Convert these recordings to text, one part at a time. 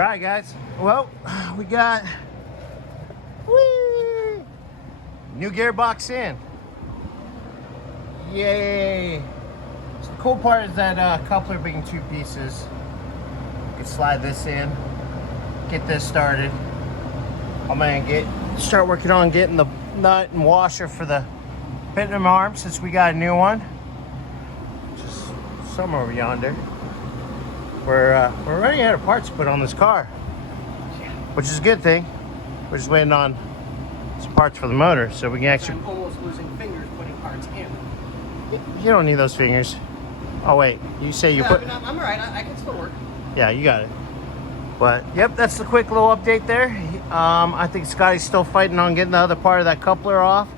right, guys. Well, we got whee, new gearbox in. Yay! So the cool part is that coupler being two pieces. You can slide this in, get this started. I'm gonna start working on getting the nut and washer for the pinion arm since we got a new one. Just somewhere over yonder. We're running out of parts to put on this car, which is a good thing. We're just waiting on some parts for the motor so we can actually. I'm almost losing fingers putting parts in. You don't need those fingers. Oh wait, you say you put. I'm alright. I can still work. Yeah, you got it. But yep, that's the quick little update there. I think Scotty's still fighting on getting the other part of that coupler off,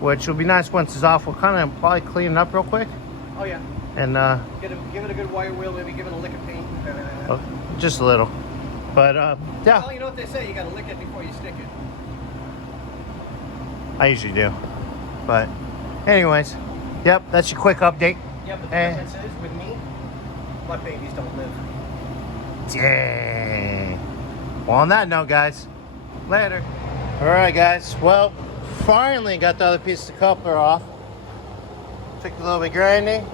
which will be nice once it's off. We'll kind of probably clean it up real quick. Oh yeah. And give it a good wire wheel, maybe give it a lick of paint. just a little. But yeah. Well, you know what they say, you gotta lick it before you stick it. I usually do. But anyways, yep, that's your quick update. Yeah, but the difference is with me, butt babies don't live. Dang. Well, on that note, guys, later. All right, guys. Well, finally got the other piece of the coupler off. Took a little bit grinding,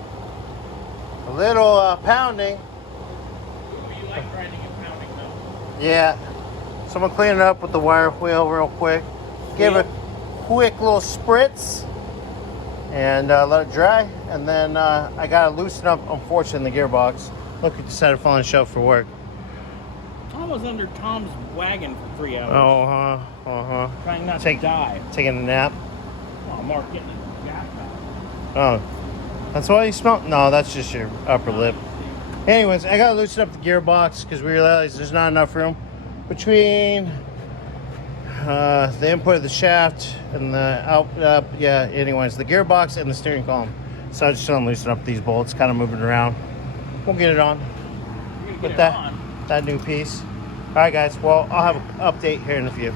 a little pounding. Ooh, you like grinding and pounding though. Yeah. So I'm gonna clean it up with the wire wheel real quick. Give it a quick little spritz and let it dry. And then I gotta loosen up, unfortunately, the gearbox. Look, it decided to fall on the shelf for work. I was under Tom's wagon for 3 hours. Trying not to die. Taking a nap. Oh, Mark getting a gas back. Oh, that's why you smell. No, that's just your upper lip. Anyways, I gotta loosen up the gearbox because we realized there's not enough room between the input of the shaft and the output. Yeah. Anyways, the gearbox and the steering column. So I just gonna loosen up these bolts, kind of moving around. We'll get it on with that new piece. All right, guys. Well, I'll have an update here in a few.